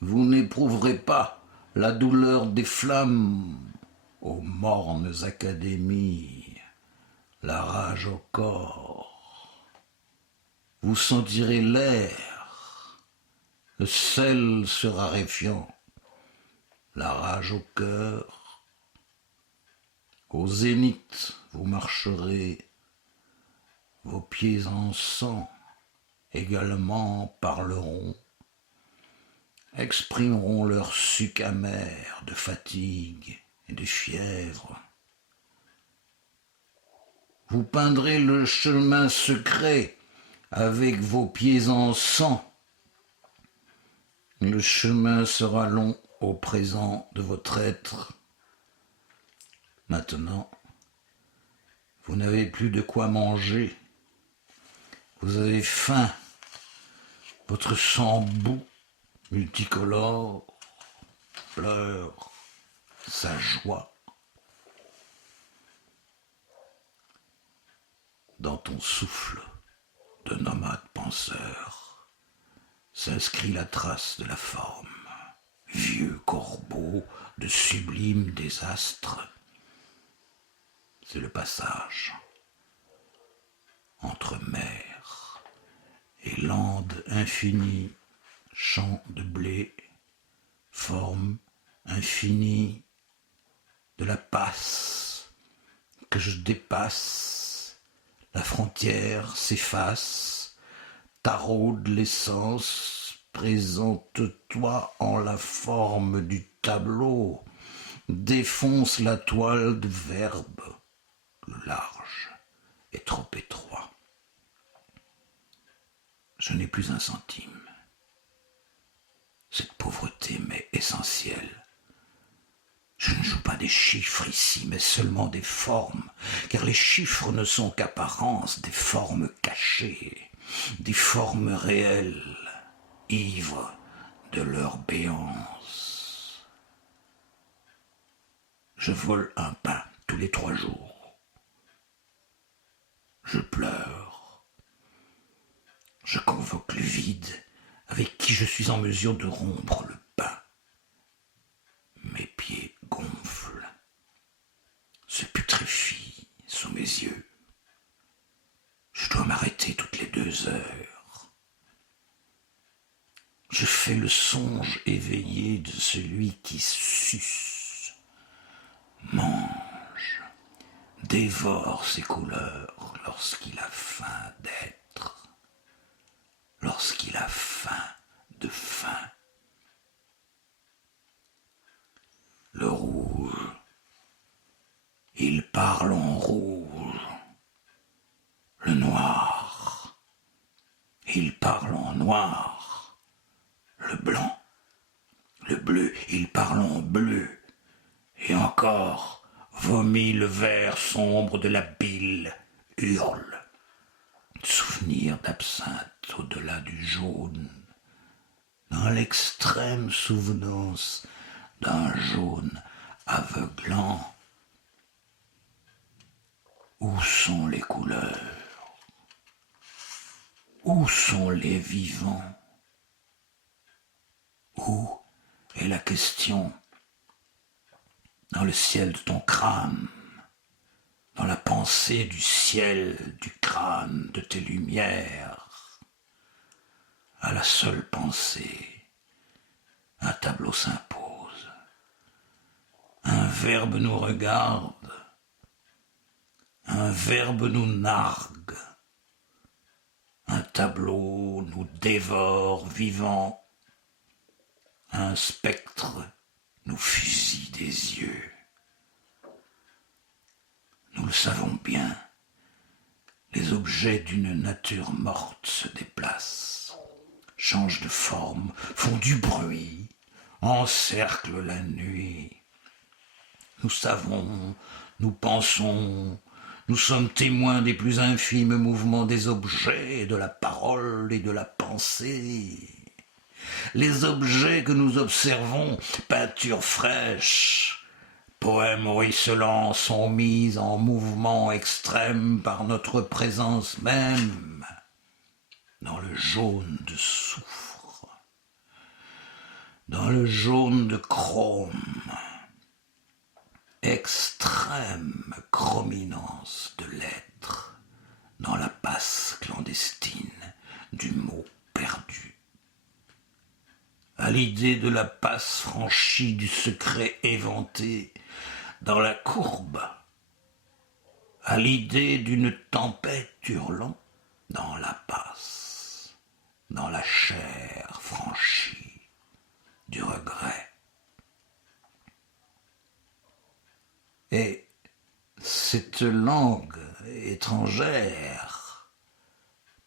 vous n'éprouverez pas la douleur des flammes aux mornes académies, la rage au corps. Vous sentirez l'air, le sel se raréfiant, la rage au cœur. Au zénith, vous marcherez, vos pieds en sang également parleront, exprimeront leur suc amer de fatigue et de fièvre. Vous peindrez le chemin secret avec vos pieds en sang. Le chemin sera long au présent de votre être. Maintenant, vous n'avez plus de quoi manger. Vous avez faim. Votre sang bout, multicolore, pleure sa joie. Dans ton souffle de nomade penseur s'inscrit la trace de la forme, vieux corbeau de sublimes désastres. C'est le passage entre mer et lande infinie, champ de blé, forme infinie de la passe que je dépasse, la frontière s'efface, taraude l'essence, présente-toi en la forme du tableau, défonce la toile de verbe, le large est trop étroit. Je n'ai plus un centime. Cette pauvreté m'est essentielle. Je ne joue pas des chiffres ici, mais seulement des formes, car les chiffres ne sont qu'apparence, des formes cachées, des formes réelles, ivres de leur béance. Je vole un pain tous les 3 jours. Je pleure. Je convoque le vide avec qui je suis en mesure de rompre le pain. Mes pieds gonflent, se putréfient sous mes yeux. Je dois m'arrêter toutes les 2 heures. Je fais le songe éveillé de celui qui suce, mange, dévore ses couleurs lorsqu'il a faim d'être, lorsqu'il a faim de faim. Le rouge, il parle en rouge. Le noir, il parle en noir. Le blanc, le bleu, il parle en bleu. Et encore, vomit le vert sombre de la bile, hurle. Souvenir d'absinthe au-delà du jaune, dans l'extrême souvenance d'un jaune aveuglant. Où sont les couleurs? Où sont les vivants? Où est la question? Dans le ciel de ton crâne, dans la pensée du ciel du crâne de tes lumières. À la seule pensée, un tableau s'impose. Un verbe nous regarde, un verbe nous nargue, un tableau nous dévore vivants, un spectre nous fusille des yeux. Nous le savons bien, les objets d'une nature morte se déplacent, changent de forme, font du bruit, encerclent la nuit. Nous savons, nous pensons, nous sommes témoins des plus infimes mouvements des objets, de la parole et de la pensée. Les objets que nous observons, peintures fraîches, poèmes ruisselants, sont mis en mouvement extrême par notre présence même, dans le jaune de soufre, dans dans le jaune de chrome, extrême chrominance de l'être, dans la passe clandestine du mot perdu. À l'idée de la passe franchie du secret éventé dans la courbe, à l'idée d'une tempête hurlant dans la passe, dans la chair franchie du regret. Et cette langue étrangère,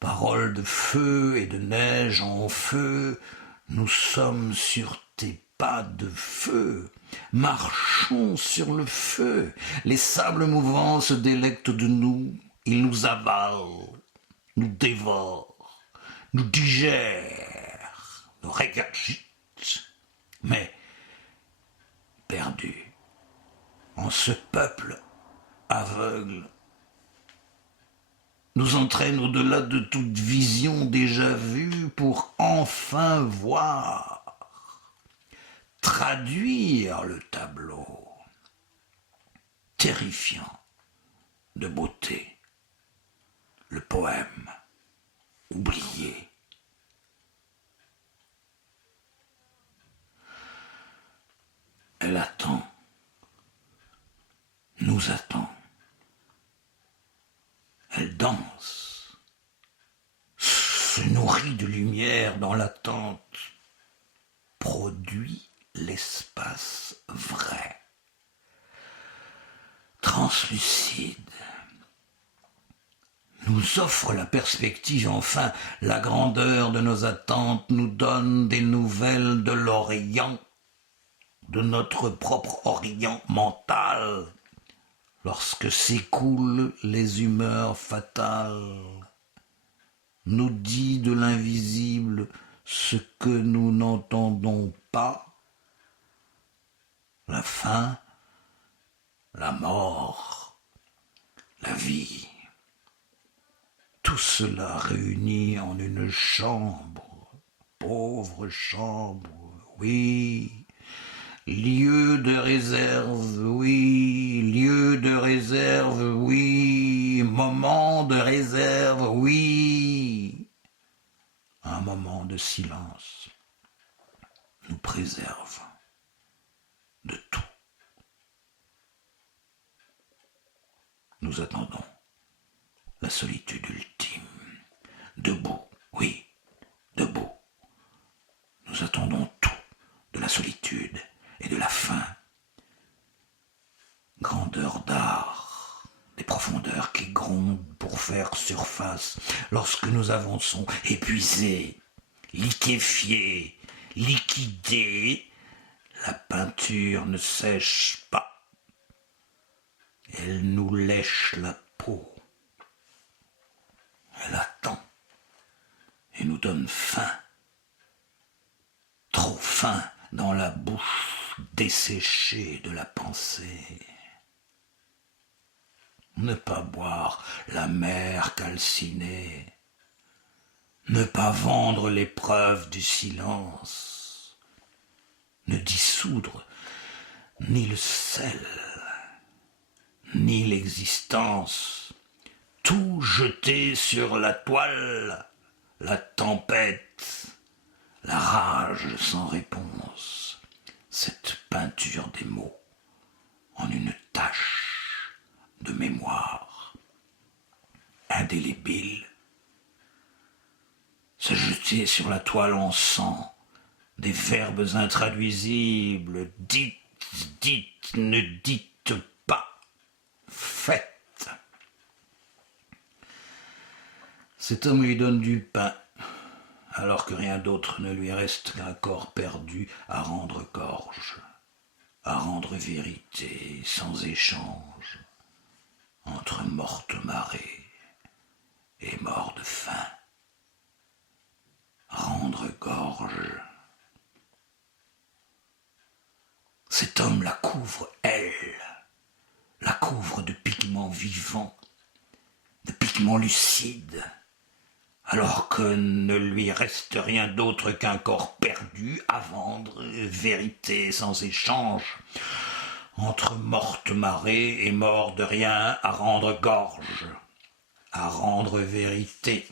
parole de feu et de neige en feu, nous sommes sur tes pas de feu, marchons sur le feu, les sables mouvants se délectent de nous, ils nous avalent, nous dévorent, nous digèrent, nous régurgitent, mais perdus en ce peuple aveugle, nous entraîne au-delà de toute vision déjà vue pour enfin voir, traduire le tableau terrifiant de beauté, le poème oublié. Elle attend, nous attend. Elle danse, se nourrit de lumière dans l'attente, produit l'espace vrai, translucide, nous offre la perspective, enfin la grandeur de nos attentes, nous donne des nouvelles de l'Orient, de notre propre Orient mental, lorsque s'écoulent les humeurs fatales, nous dit de l'invisible ce que nous n'entendons pas, la fin, la mort, la vie, tout cela réuni en une chambre, pauvre chambre, oui, lieu de réserve, oui, lieu de réserve, oui, moment de réserve, oui. Un moment de silence nous préserve de tout. Nous attendons la solitude ultime, debout, oui, debout. Nous attendons tout de la solitude et de la fin. Grandeur d'art, des profondeurs qui grondent pour faire surface lorsque nous avançons épuisés, liquéfiés, liquidés. La peinture ne sèche pas, elle nous lèche la peau. Elle attend et nous donne faim, trop faim dans la bouche desséchée de la pensée. Ne pas boire la mer calcinée, ne pas vendre l'épreuve du silence, ne dissoudre ni le sel, ni l'existence, tout jeter sur la toile, la tempête, la rage sans réponse, cette peinture des mots en une tache de mémoire indélébile, se jeter sur la toile en sang des verbes intraduisibles, dites, dites, ne dites pas, faites. Cet homme lui donne du pain, alors que rien d'autre ne lui reste qu'un corps perdu à rendre gorge, à rendre vérité sans échange, entre morte marée et mort de faim. Rendre gorge. Cet homme la couvre, elle, la couvre de pigments vivants, de pigments lucides, alors que ne lui reste rien d'autre qu'un corps perdu à vendre, vérité sans échange, entre morte marée et mort de rien à rendre gorge, à rendre vérité.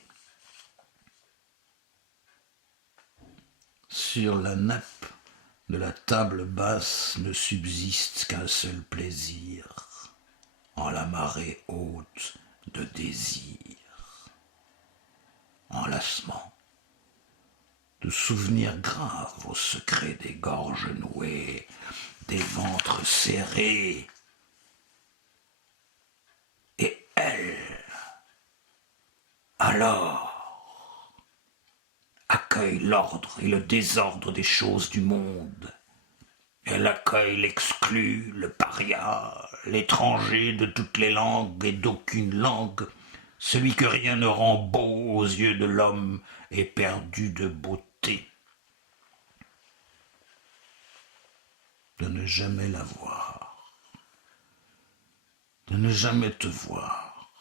Sur la nappe de la table basse ne subsiste qu'un seul plaisir, en la marée haute de désir, enlacement, de souvenirs graves aux secrets des gorges nouées, des ventres serrés. Et elle, alors, accueille l'ordre et le désordre des choses du monde. Elle accueille l'exclu, le paria, l'étranger de toutes les langues et d'aucune langue, celui que rien ne rend beau aux yeux de l'homme et perdu de beauté. De ne jamais la voir, de ne jamais te voir,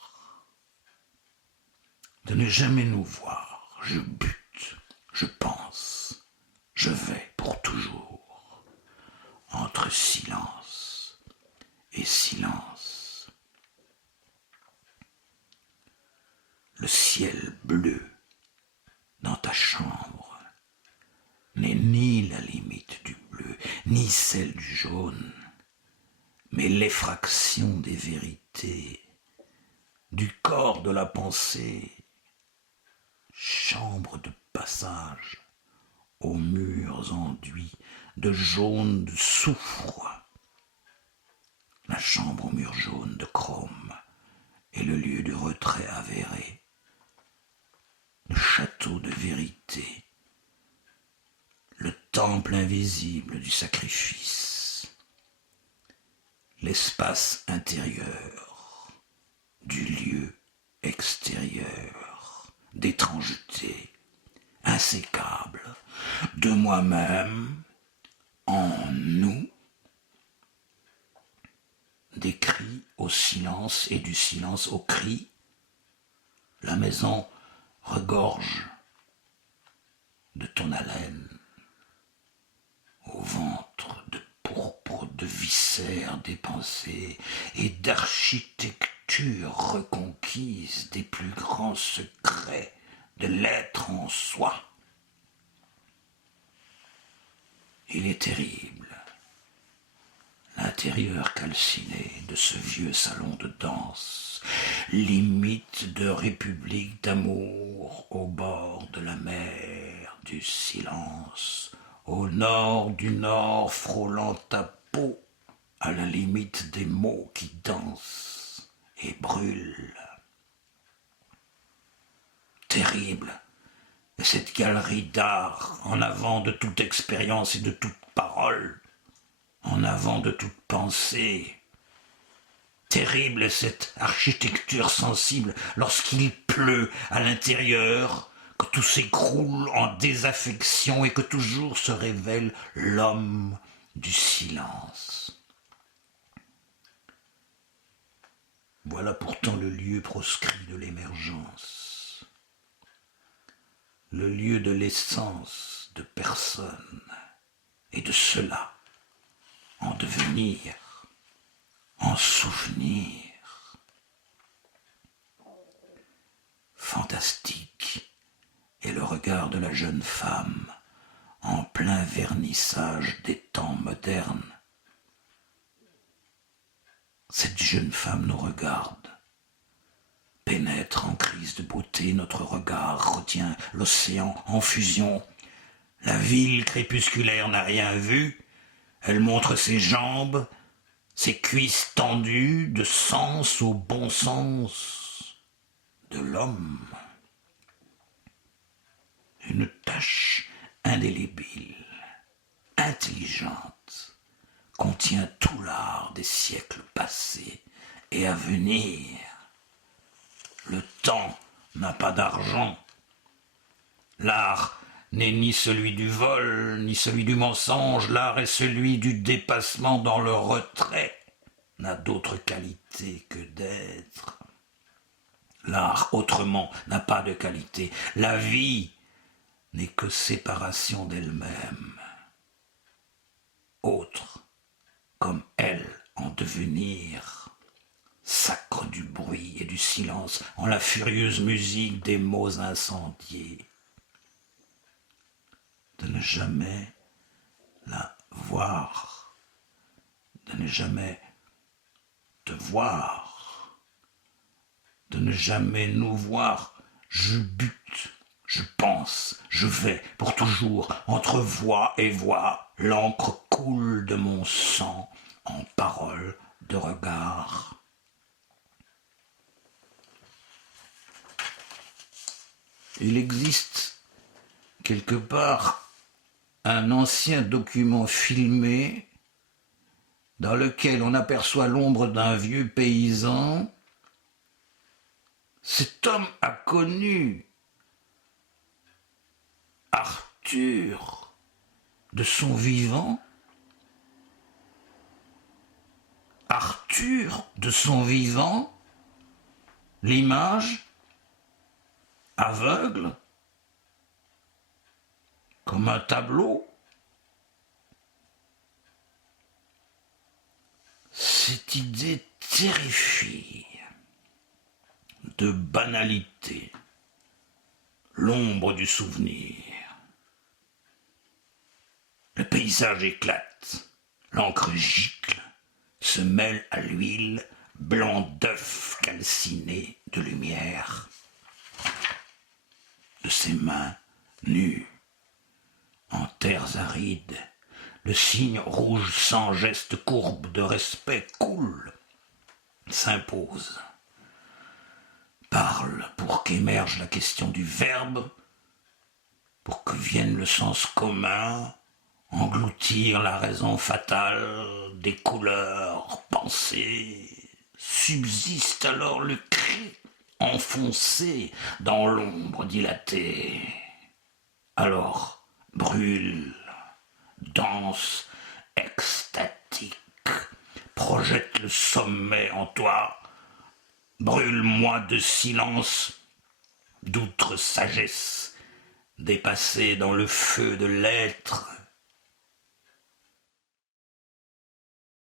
de ne jamais nous voir. Je bute, je pense, je vais pour toujours, entre silence et silence. Le ciel bleu dans ta chambre n'est ni la limite du bleu, ni celle du jaune, mais l'effraction des vérités, du corps de la pensée, chambre de passage, aux murs enduits de jaune de soufre. La chambre aux murs jaunes de chrome est le lieu du retrait avéré, le château de vérité, le temple invisible du sacrifice, l'espace intérieur du lieu extérieur, d'étrangeté insécable, de moi-même en nous, des cris au silence et du silence au cri. La maison regorge de ton haleine, au ventre de pourpre, de viscères dépensés et d'architecture reconquise des plus grands secrets de l'être en soi. Il est terrible, l'intérieur calciné de ce vieux salon de danse, limite de république d'amour au bord de la mer du silence, au nord du nord frôlant ta peau, à la limite des mots qui dansent et brûlent. Terrible est cette galerie d'art en avant de toute expérience et de toute parole, en avant de toute pensée. Terrible est cette architecture sensible lorsqu'il pleut à l'intérieur, que tout s'écroule en désaffection et que toujours se révèle l'homme du silence. Voilà pourtant le lieu proscrit de l'émergence, le lieu de l'essence de personne et de cela en devenir, en souvenir. Fantastique est le regard de la jeune femme en plein vernissage des temps modernes. Cette jeune femme nous regarde, pénètre en crise de beauté, notre regard retient l'océan en fusion. La ville crépusculaire n'a rien vu, elle montre ses jambes, ses cuisses tendues de sens au bon sens de l'homme. Une tache indélébile, intelligente, contient tout l'art des siècles passés et à venir. Le temps n'a pas d'argent. L'art n'est ni celui du vol, ni celui du mensonge. L'art est celui du dépassement dans le retrait, n'a d'autre qualité que d'être. L'art, autrement, n'a pas de qualité. La vie n'est que séparation d'elle-même. Autre, comme elle, en devenir, sacre du bruit et du silence, en la furieuse musique des mots incendiés. De ne jamais la voir, de ne jamais te voir, de ne jamais nous voir. Je bute, je pense, je vais pour toujours, entre voix et voix, l'encre coule de mon sang en paroles de regard. Il existe quelque part un ancien document filmé dans lequel on aperçoit l'ombre d'un vieux paysan. Cet homme a connu Arthur de son vivant. Arthur de son vivant, l'image aveugle, comme un tableau. Cette idée terrifie de banalité, l'ombre du souvenir. Le paysage éclate, l'encre gicle, se mêle à l'huile, blanc d'œuf calciné de lumière. De ses mains nues, en terres arides, le signe rouge sans geste courbe de respect coule, s'impose. Parle pour qu'émerge la question du verbe, pour que vienne le sens commun, engloutir la raison fatale des couleurs pensées. Subsiste alors le cri enfoncé dans l'ombre dilatée. Alors brûle, danse extatique, projette le sommet en toi, brûle-moi de silence, d'outre sagesse, dépassé dans le feu de l'être,